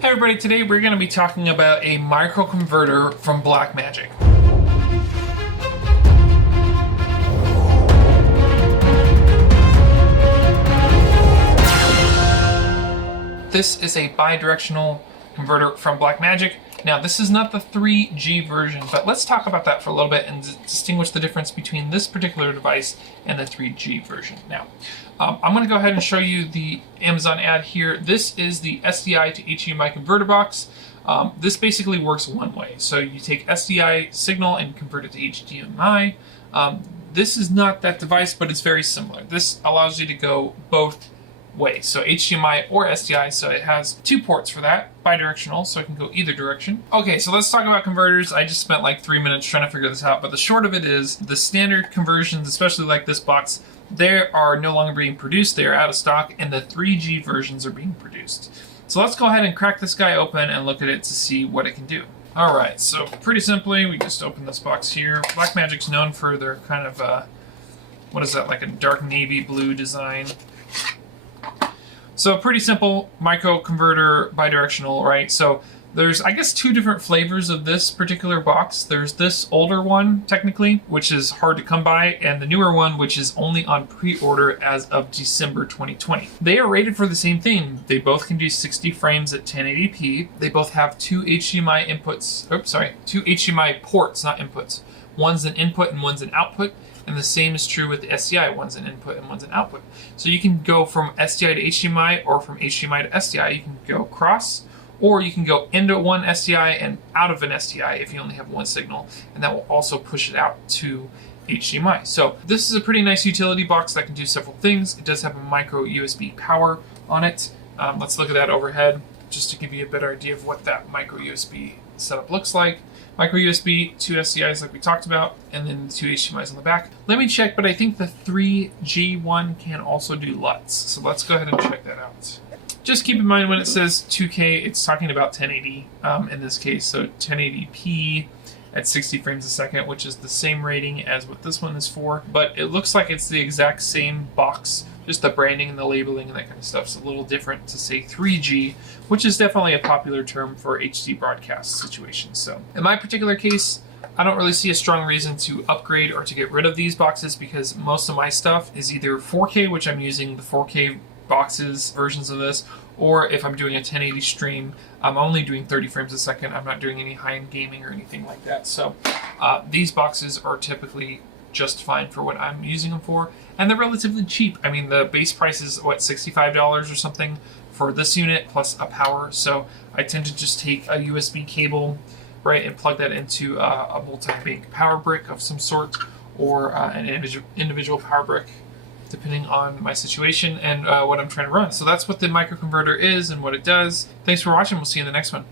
Hey everybody, today we're going to be talking about a micro converter from Blackmagic. This is a bi-directional converter from Blackmagic. Now this is not the 3G version, but let's talk about that for a little bit and distinguish the difference between this particular device and the 3G version. Now, I'm going to go ahead and show you the Amazon ad here. This is the SDI to HDMI converter box. This basically works one way. So you take SDI signal and convert it to HDMI. This is not that device, but it's very similar. This allows you to go both ways, so HDMI or SDI, so it has two ports for that, bi-directional, so it can go either direction. Okay, so let's talk about converters. I just spent like 3 minutes trying to figure this out, but the short of it is the standard conversions, especially like this box, they are no longer being produced, they are out of stock, and the 3G versions are being produced. So let's go ahead and crack this guy open and look at it to see what it can do. All right, so pretty simply, we just open this box here. Blackmagic's known for their kind of, what is that, like a dark navy blue design. So pretty simple micro converter, bi-directional, right? So there's, I guess, two different flavors of this particular box. There's this older one, technically, which is hard to come by, and the newer one, which is only on pre-order as of December 2020. They are rated for the same thing. They both can do 60 frames at 1080p. They both have two HDMI inputs, two HDMI ports, not inputs. One's an input and one's an output. And the same is true with the SDI. One's an input and one's an output. So you can go from SDI to HDMI or from HDMI to SDI. You can go cross, or you can go into one SDI and out of an SDI if you only have one signal. And that will also push it out to HDMI. So this is a pretty nice utility box that can do several things. It does have a micro USB power on it. Let's look at that overhead just to give you a better idea of what that micro USB setup looks like. Micro USB, two SDIs like we talked about, and then two HDMIs on the back. Let me check, but I think the 3G one can also do LUTs. So let's go ahead and check that out. Just keep in mind when it says 2K, it's talking about 1080 in this case. So 1080p at 60 frames a second, which is the same rating as what this one is for. But it looks like it's the exact same box. Just the branding and the labeling and that kind of stuff is a little different to say 3G, which is definitely a popular term for HD broadcast situations. So in my particular case, I don't really see a strong reason to upgrade or to get rid of these boxes because most of my stuff is either 4K, which I'm using the 4K boxes versions of this, or if I'm doing a 1080 stream, I'm only doing 30 frames a second. I'm not doing any high-end gaming or anything like that. So these boxes are typically just fine for what I'm using them for, and they're relatively cheap. I mean, the base price is what, $65 or something for this unit plus a power. So I tend to just take a USB cable, right, and plug that into a multi-bank power brick of some sort, or an individual power brick, depending on my situation and what I'm trying to run. So that's what the microconverter is and what it does. Thanks for watching. We'll see you in the next one.